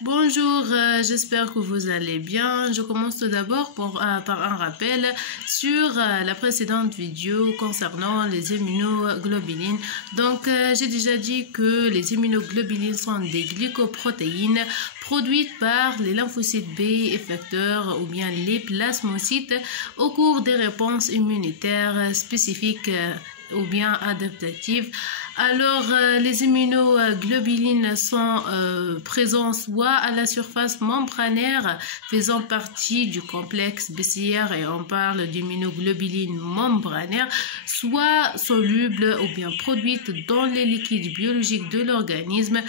Bonjour, j'espère que vous allez bien. Je commence tout d'abord par un rappel sur la précédente vidéo concernant les immunoglobulines. Donc, j'ai déjà dit que les immunoglobulines sont des glycoprotéines produites par les lymphocytes B effecteurs ou bien les plasmocytes au cours des réponses immunitaires spécifiques ou bien adaptatives. Alors, les immunoglobulines sont présents soit à la surface membranaire faisant partie du complexe BCR et on parle d'immunoglobulines membranaires, soit solubles ou bien produites dans les liquides biologiques de l'organisme,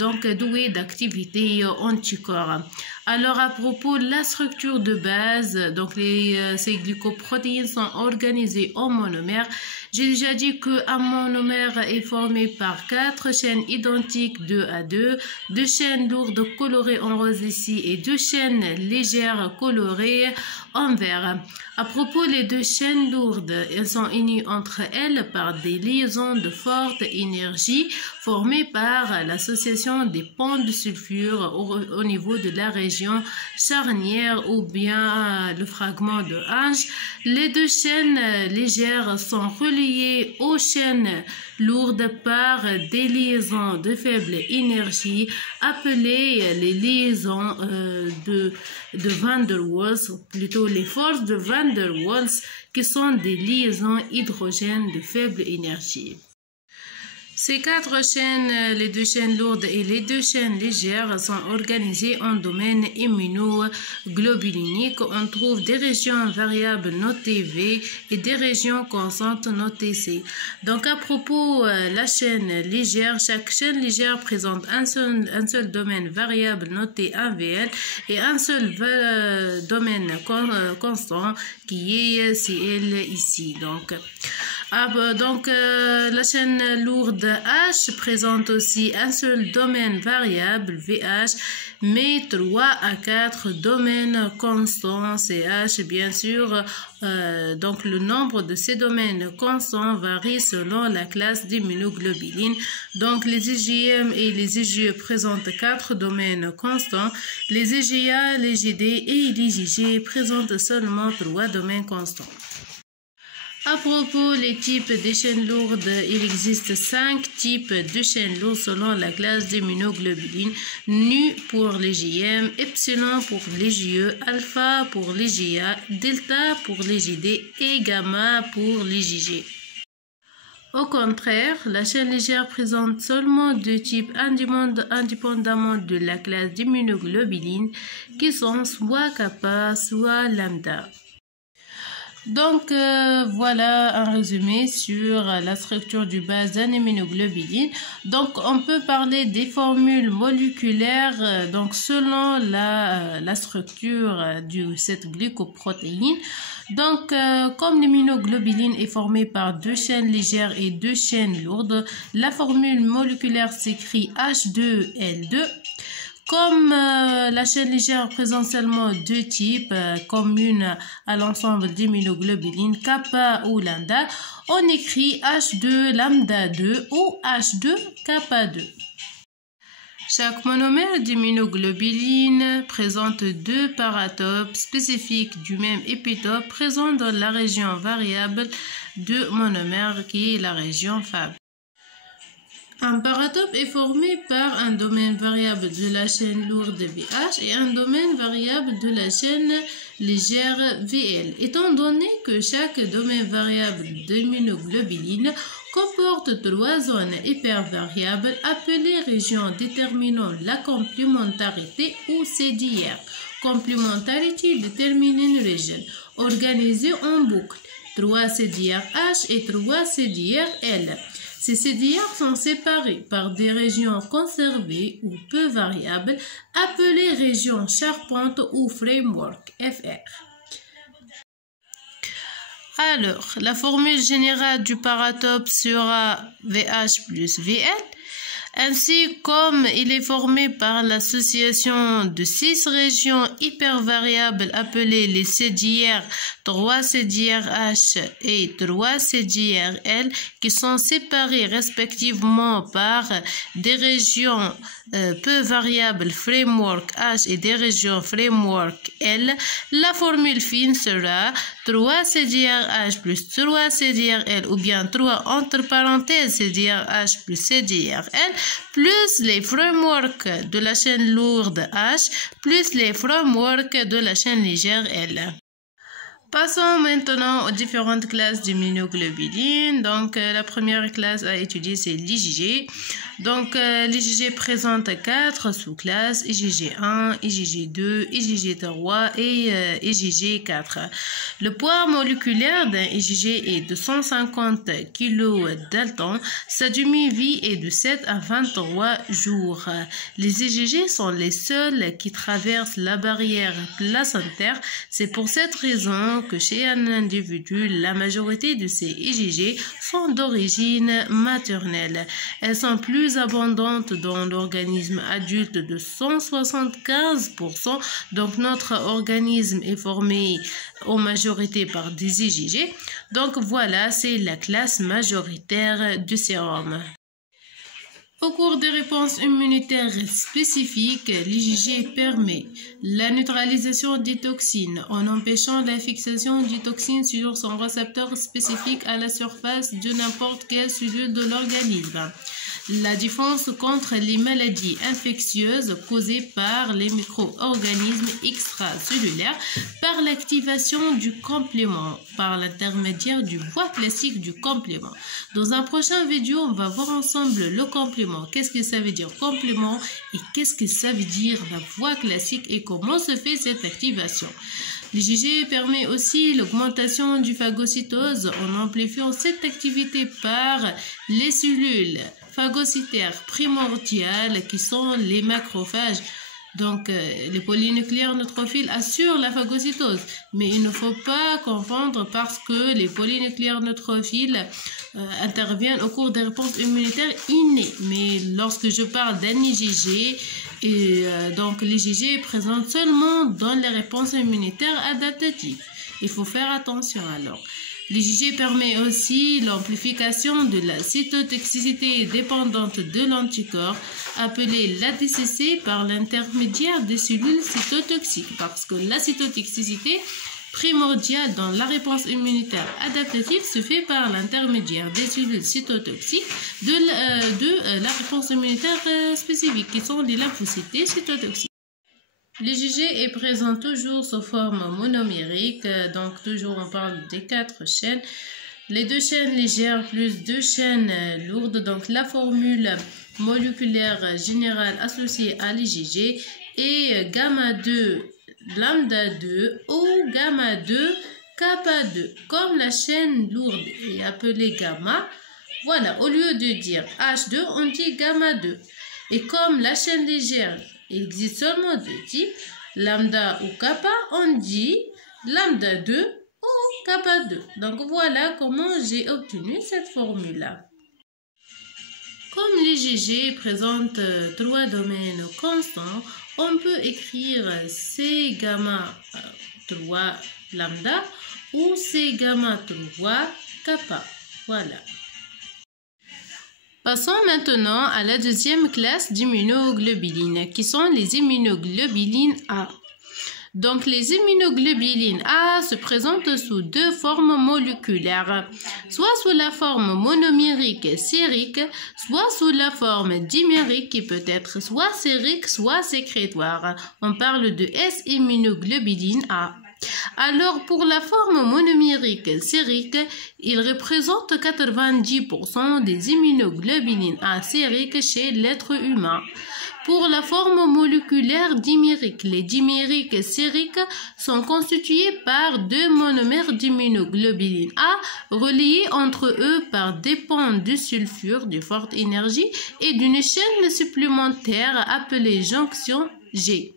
donc douées d'activité anticorps. Alors à propos de la structure de base, donc ces glycoprotéines sont organisées en monomères. J'ai déjà dit qu'un monomère est formé par 4 chaînes identiques 2 à 2, 2 chaînes lourdes colorées en rose ici et 2 chaînes légères colorées en vert. À propos des 2 chaînes lourdes, elles sont unies entre elles par des liaisons de forte énergie formées par l'association des ponts de sulfure au niveau de la région charnière ou bien le fragment de Hansch. Les 2 chaînes légères sont reliées aux chaînes lourdes par des liaisons de faible énergie appelées les liaisons de Van der Waals, plutôt les forces de Van der Waals, qui sont des liaisons hydrogènes de faible énergie. Ces 4 chaînes, les 2 chaînes lourdes et les 2 chaînes légères, sont organisées en domaine immunoglobulinique. On trouve des régions variables notées V et des régions constantes notées C. Donc à propos la chaîne légère, chaque chaîne légère présente un seul domaine variable noté 1VL et un seul domaine constant qui est CL ici. Donc, la chaîne lourde H présente aussi un seul domaine variable VH, mais 3 à 4 domaines constants CH, bien sûr. Donc, le nombre de ces domaines constants varie selon la classe d'immunoglobulines. Donc, les IgM et les IgE présentent 4 domaines constants. Les IgA, les IgD et les IgG présentent seulement 3 domaines constants. À propos des types de chaînes lourdes, il existe 5 types de chaînes lourdes selon la classe d'immunoglobulines. Nu pour les JM, epsilon pour les JE, alpha pour les JA, delta pour les JD et gamma pour les JG. Au contraire, la chaîne légère présente seulement 2 types indépendamment de la classe d'immunoglobulines qui sont soit kappa, soit lambda. Donc, voilà un résumé sur la structure du base d'un immunoglobuline. Donc, on peut parler des formules moléculaires donc selon la structure de cette glycoprotéine. Donc, comme l'immunoglobuline est formée par 2 chaînes légères et 2 chaînes lourdes, la formule moléculaire s'écrit H2L2. Comme la chaîne légère présente seulement 2 types communes à l'ensemble d'immunoglobulines, kappa ou lambda, on écrit H2 lambda 2 ou H2 kappa 2. Chaque monomère d'immunoglobuline présente 2 paratopes spécifiques du même épitope présents dans la région variable de monomère qui est la région Fab. Un paratope est formé par un domaine variable de la chaîne lourde VH et un domaine variable de la chaîne légère VL. Étant donné que chaque domaine variable d'immunoglobuline comporte 3 zones hypervariables appelées régions déterminant la complémentarité ou CDR, Complementarity Determining Region, organisées en boucle, 3 CDR-H et 3 CDR-L. Ces CDR sont séparés par des régions conservées ou peu variables appelées régions charpentes ou framework FR. Alors, la formule générale du paratope sera VH plus VL. Ainsi, comme il est formé par l'association de 6 régions hypervariables appelées les CDR, 3 CDR-H et 3 CDR-L, qui sont séparées respectivement par des régions peu variables framework H et des régions framework L, la formule fine sera 3 CDR-H plus 3 CDR-L ou bien 3 entre parenthèses CDR-H plus CDR-L plus les frameworks de la chaîne lourde H plus les frameworks de la chaîne légère L. Passons maintenant aux différentes classes d'immunoglobulines. Donc, la première classe à étudier, c'est l'IgG. Donc, l'IgG présente 4 sous-classes, IgG1, IgG2, IgG3 et IgG4. Le poids moléculaire d'un IgG est de 150 kg Dalton. Sa durée-vie est de 7 à 23 jours. Les IgG sont les seuls qui traversent la barrière placentaire. C'est pour cette raison que chez un individu, la majorité de ces IgG sont d'origine maternelle. Elles sont plus abondantes dans l'organisme adulte de 175%. Donc, notre organisme est formé en majorité par des IgG. Donc, voilà, c'est la classe majoritaire du sérum. Au cours des réponses immunitaires spécifiques, l'IgG permet la neutralisation des toxines en empêchant la fixation des toxines sur son récepteur spécifique à la surface de n'importe quelle cellule de l'organisme. La défense contre les maladies infectieuses causées par les micro-organismes extracellulaires par l'activation du complément, par l'intermédiaire du voie classique du complément. Dans un prochain vidéo, on va voir ensemble le complément. Qu'est-ce que ça veut dire complément et qu'est-ce que ça veut dire la voie classique et comment se fait cette activation. L'IgG permet aussi l'augmentation du phagocytose en amplifiant cette activité par les cellules phagocytaires primordiales qui sont les macrophages. Donc, les polynucléaires neutrophiles assurent la phagocytose, mais il ne faut pas confondre parce que les polynucléaires neutrophiles interviennent au cours des réponses immunitaires innées. Mais lorsque je parle d'un IgG, donc l'IgG est présent seulement dans les réponses immunitaires adaptatives. Il faut faire attention alors. L'IgG permet aussi l'amplification de la cytotoxicité dépendante de l'anticorps, appelée l'ADCC, par l'intermédiaire des cellules cytotoxiques, parce que la cytotoxicité primordiale dans la réponse immunitaire adaptative se fait par l'intermédiaire des cellules cytotoxiques de la réponse immunitaire spécifique, qui sont les lymphocytes cytotoxiques. L'IgG est présent toujours sous forme monomérique, donc toujours on parle des 4 chaînes. Les 2 chaînes légères plus 2 chaînes lourdes, donc la formule moléculaire générale associée à l'IgG est gamma 2 lambda 2 ou gamma 2 kappa 2. Comme la chaîne lourde est appelée gamma, voilà, au lieu de dire H2, on dit gamma 2. Et comme la chaîne légère il existe seulement 2 types, lambda ou kappa, on dit lambda 2 ou kappa 2. Donc voilà comment j'ai obtenu cette formule-là. Comme l'IgG présente 3 domaines constants, on peut écrire C gamma 3 lambda ou C gamma 3 kappa. Voilà. Passons maintenant à la deuxième classe d'immunoglobulines, qui sont les immunoglobulines A. Donc, les immunoglobulines A se présentent sous 2 formes moléculaires, soit sous la forme monomérique sérique, soit sous la forme dimérique qui peut être soit sérique, soit sécrétoire. On parle de S-immunoglobuline A. Alors, pour la forme monomérique sérique, il représente 90% des immunoglobulines A sériques chez l'être humain. Pour la forme moléculaire dimérique, les dimériques sériques sont constitués par 2 monomères d'immunoglobulines A reliés entre eux par des ponts de sulfure de forte énergie et d'une chaîne supplémentaire appelée jonction G.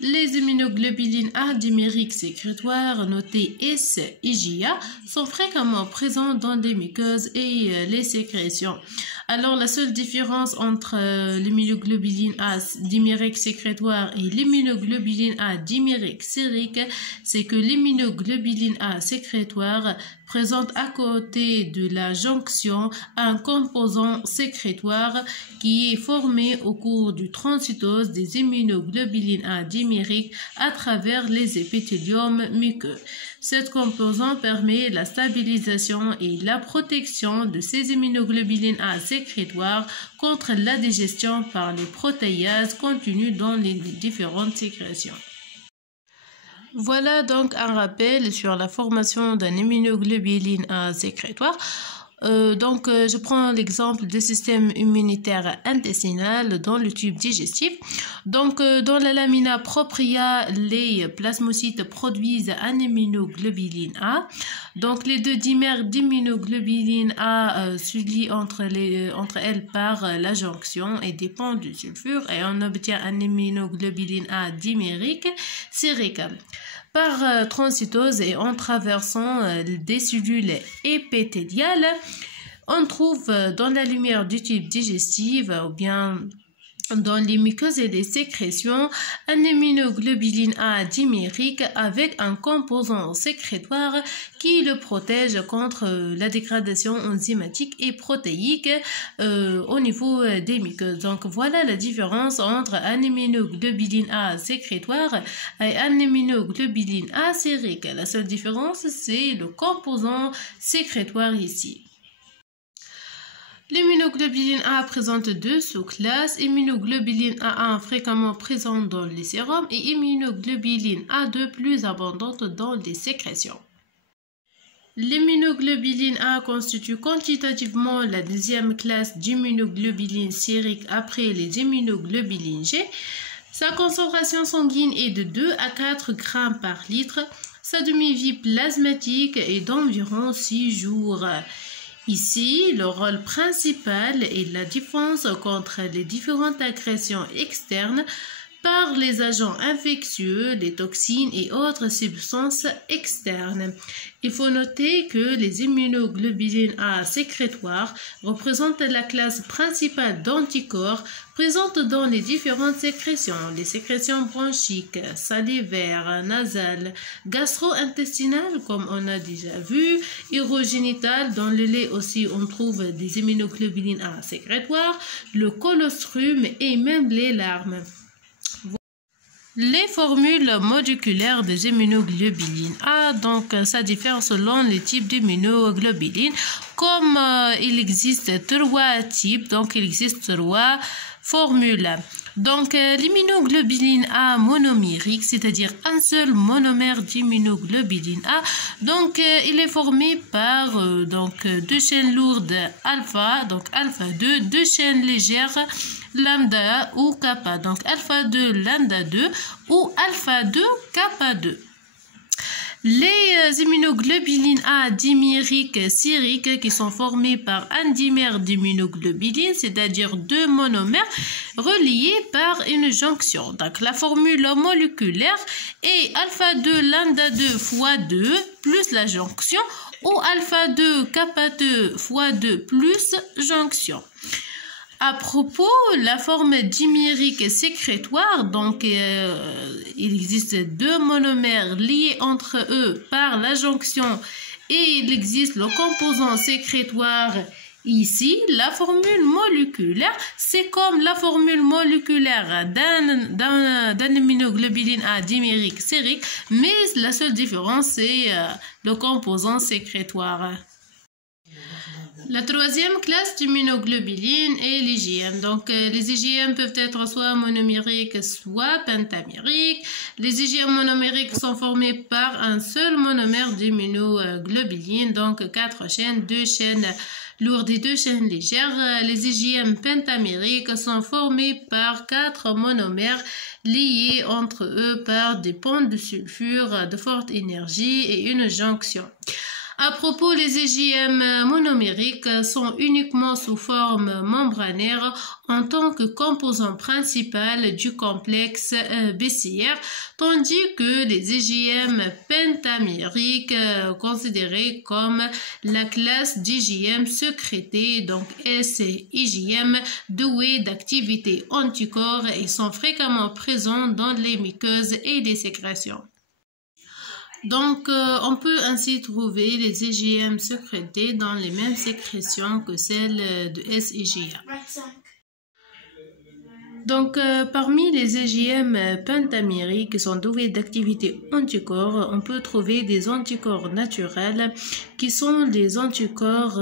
Les immunoglobulines A dimériques sécrétoires, notées S-IgA, sont fréquemment présents dans les muqueuses et les sécrétions. Alors, la seule différence entre l'immunoglobuline A dimérique sécrétoire et l'immunoglobuline A dimérique sérique, c'est que l'immunoglobuline A sécrétoire présente à côté de la jonction un composant sécrétoire qui est formé au cours du transcytose des immunoglobulines A dimériques à travers les épithéliums muqueux. Cet composant permet la stabilisation et la protection de ces immunoglobulines A sécrétoires contre la digestion par les protéases contenues dans les différentes sécrétions. Voilà donc un rappel sur la formation d'un immunoglobuline A sécrétoire. Je prends l'exemple du système immunitaire intestinal dans le tube digestif. Dans la lamina propria, les plasmocytes produisent un immunoglobuline A. Donc, les deux dimères d'immunoglobuline A se lient entre elles par la jonction et dépendent du sulfure et on obtient un immunoglobuline A dimérique sérique. Par transcytose et en traversant des cellules épithéliales, on trouve dans la lumière du tube digestif ou bien dans les muqueuses et les sécrétions un immunoglobuline A dimérique avec un composant sécrétoire qui le protège contre la dégradation enzymatique et protéique au niveau des muqueuses. Donc voilà la différence entre un immunoglobuline A sécrétoire et un immunoglobuline A sérique. La seule différence, c'est le composant sécrétoire ici. L'immunoglobuline A présente deux sous-classes, immunoglobuline A1 fréquemment présente dans les sérums et immunoglobuline A2 plus abondante dans les sécrétions. L'immunoglobuline A constitue quantitativement la deuxième classe d'immunoglobuline sérique après les immunoglobulines G. Sa concentration sanguine est de 2 à 4 grammes par litre. Sa demi-vie plasmatique est d'environ 6 jours. Ici, le rôle principal est la défense contre les différentes agressions externes par les agents infectieux, les toxines et autres substances externes. Il faut noter que les immunoglobulines A sécrétoires représentent la classe principale d'anticorps présentes dans les différentes sécrétions, les sécrétions bronchiques, salivaires, nasales, gastro-intestinales comme on a déjà vu, urogénitales. Dans le lait aussi on trouve des immunoglobulines A sécrétoires, le colostrum et même les larmes. Les formules moléculaires des immunoglobulines A, donc ça diffère selon les types d'immunoglobulines. Comme il existe 3 types, donc il existe 3 formules. Donc l'immunoglobuline A monomérique, c'est-à-dire un seul monomère d'immunoglobuline A, donc il est formé par deux chaînes lourdes alpha, donc alpha 2, deux chaînes légères lambda ou kappa, donc alpha 2 lambda 2 ou alpha 2 kappa 2. Les immunoglobulines A dimériques sériques qui sont formées par un dimère d'immunoglobuline, c'est-à-dire 2 monomères reliés par une jonction. Donc la formule moléculaire est alpha 2 lambda 2 fois 2 plus la jonction ou alpha 2 kappa 2 fois 2 plus jonction. À propos, la forme dimérique sécrétoire, donc il existe 2 monomères liés entre eux par la jonction et il existe le composant sécrétoire. Ici, la formule moléculaire, c'est comme la formule moléculaire d'un immunoglobuline A dimérique sérique, mais la seule différence, c'est le composant sécrétoire. La troisième classe d'immunoglobulines est l'IgM. Donc, les IgM peuvent être soit monomériques, soit pentamériques. Les IgM monomériques sont formés par un seul monomère d'immunoglobuline, donc 4 chaînes, 2 chaînes lourdes et 2 chaînes légères. Les IgM pentamériques sont formés par 4 monomères liés entre eux par des ponts de sulfure de forte énergie et une jonction. À propos, les IgM monomériques sont uniquement sous forme membranaire en tant que composant principal du complexe BCR, tandis que les IgM pentamériques, considérés comme la classe d'IgM sécrétés, donc S-IgM, doués d'activité anticorps et sont fréquemment présents dans les muqueuses et les sécrétions. Donc, on peut ainsi trouver les IgM sécrétés dans les mêmes sécrétions que celles de S-IgM. Donc, parmi les IgM pentamériques qui sont doués d'activité anticorps, on peut trouver des anticorps naturels qui sont des anticorps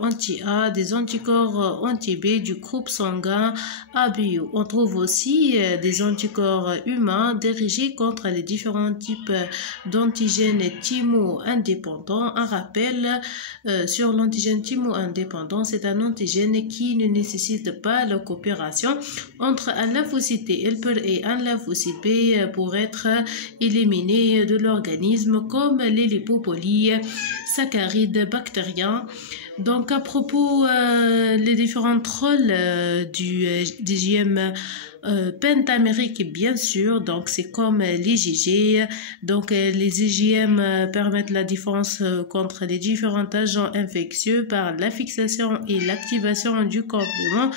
anti-A, des anticorps anti-B du groupe sanguin ABO. On trouve aussi des anticorps humains dirigés contre les différents types d'antigènes thymo-indépendants. Un rappel sur l'antigène thymo-indépendant, c'est un antigène qui ne nécessite pas la coopération entre un lymphocyte helper et un lymphocyte B pour être éliminé de l'organisme, comme les lipopolysaccharides bactériens. Donc, à propos les différents rôles des IgM pentamérique, bien sûr, donc c'est comme l'IgG. Donc les IgM permettent la défense contre les différents agents infectieux par la fixation et l'activation du complément.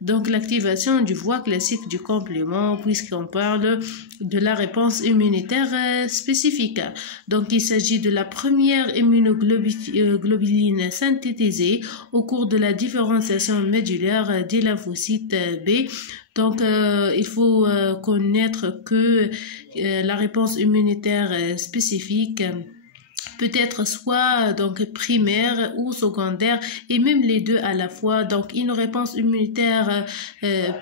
Donc l'activation du voie classique du complément, puisqu'on parle de la réponse immunitaire spécifique. Donc il s'agit de la première immunoglobuline synthétisée au cours de la différenciation médullaire des lymphocytes B. Donc, il faut connaître que la réponse immunitaire spécifique peut être soit donc primaire ou secondaire, et même les deux à la fois. Donc une réponse immunitaire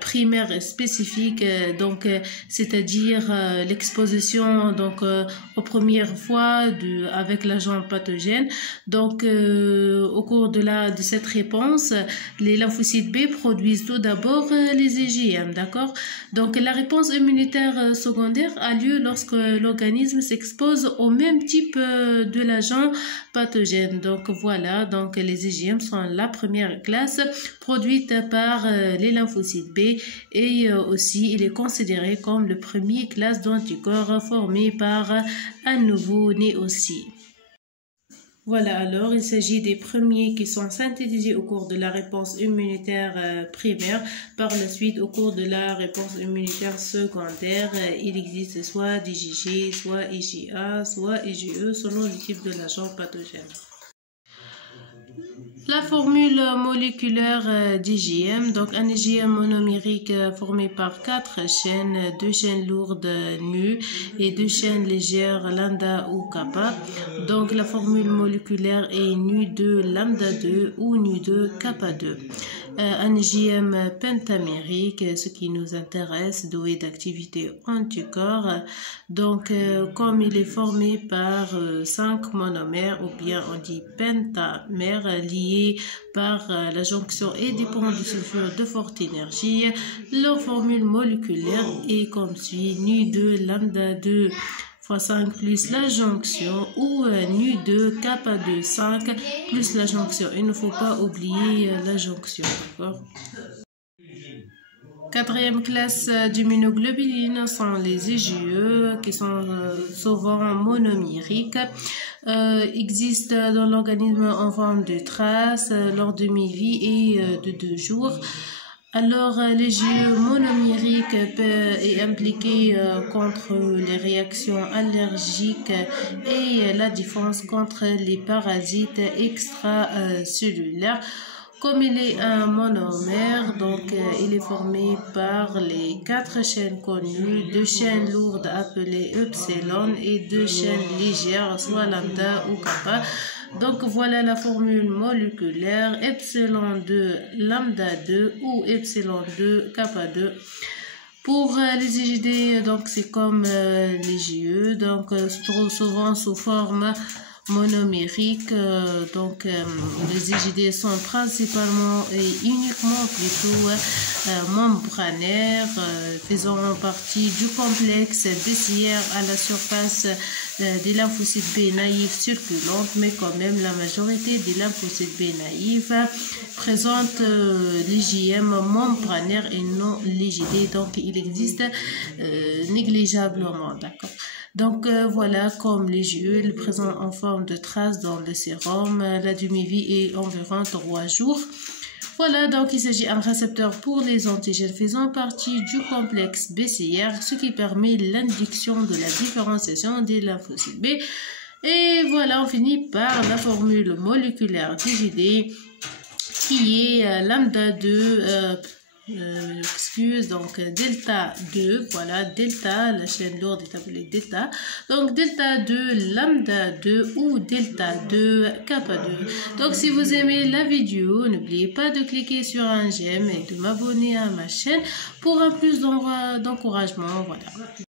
primaire spécifique, donc c'est-à-dire l'exposition donc aux premières fois avec l'agent pathogène. Donc au cours de cette réponse, les lymphocytes B produisent tout d'abord les IgM, d'accord. Donc la réponse immunitaire secondaire a lieu lorsque l'organisme s'expose au même type de l'agent pathogène. Donc voilà, donc les IgM sont la première classe produite par les lymphocytes B, et aussi il est considéré comme le premier classe d'anticorps formé par un nouveau-né aussi. Voilà, alors il s'agit des premiers qui sont synthétisés au cours de la réponse immunitaire primaire. Par la suite, au cours de la réponse immunitaire secondaire, il existe soit d'IgG, soit IgA, soit IgE, selon le type de l'agent pathogène. La formule moléculaire d'IgM, donc un IgM monomérique formé par 4 chaînes, 2 chaînes lourdes nu et 2 chaînes légères lambda ou kappa. Donc la formule moléculaire est nu2 lambda 2 ou nu2 kappa 2. Un IgM pentamérique, ce qui nous intéresse, doué d'activité anticorps. Donc, comme il est formé par 5 monomères, ou bien on dit pentamères, liés par la jonction et dépendant du sulfure de forte énergie, leur formule moléculaire est comme suit: nu2 lambda 2 fois 5 plus la jonction, ou nu2 kappa 2 5 plus la jonction. Il ne faut pas oublier la jonction, d'accord. Quatrième classe d'immunoglobulines sont les IgE, qui sont souvent monomériques, existent dans l'organisme en forme de traces lors de mi-vie et de 2 jours. Alors, l'IgE monomérique est impliqué contre les réactions allergiques et la défense contre les parasites extracellulaires. Comme il est un monomère, donc il est formé par les 4 chaînes connues, 2 chaînes lourdes appelées epsilon et 2 chaînes légères, soit lambda ou kappa. Donc voilà la formule moléculaire: epsilon 2 lambda 2 ou epsilon 2 kappa 2. Pour les IgD, donc c'est comme les IgE, donc se trouve souvent sous forme monomériques. Les IJD sont principalement et uniquement plutôt membranaires, faisant partie du complexe BCR à la surface des lymphocytes B naïfs circulantes, mais quand même la majorité des lymphocytes B naïfs présentent l'IgM membranaire et non l'IJD, donc il existe négligeablement, d'accord. Donc voilà, comme l'IgE présent en forme de traces dans le sérum, la demi-vie est environ 3 jours. Voilà, donc il s'agit d'un récepteur pour les antigènes faisant partie du complexe BCR, ce qui permet l'induction de la différenciation des lymphocytes B. Et voilà, on finit par la formule moléculaire d'IJD qui est lambda 2, delta 2, voilà, delta, la chaîne lourde est appelée delta, donc delta 2, lambda 2 ou delta 2, kappa 2. Donc si vous aimez la vidéo, n'oubliez pas de cliquer sur un j'aime et de m'abonner à ma chaîne pour un plus d'encouragement, voilà.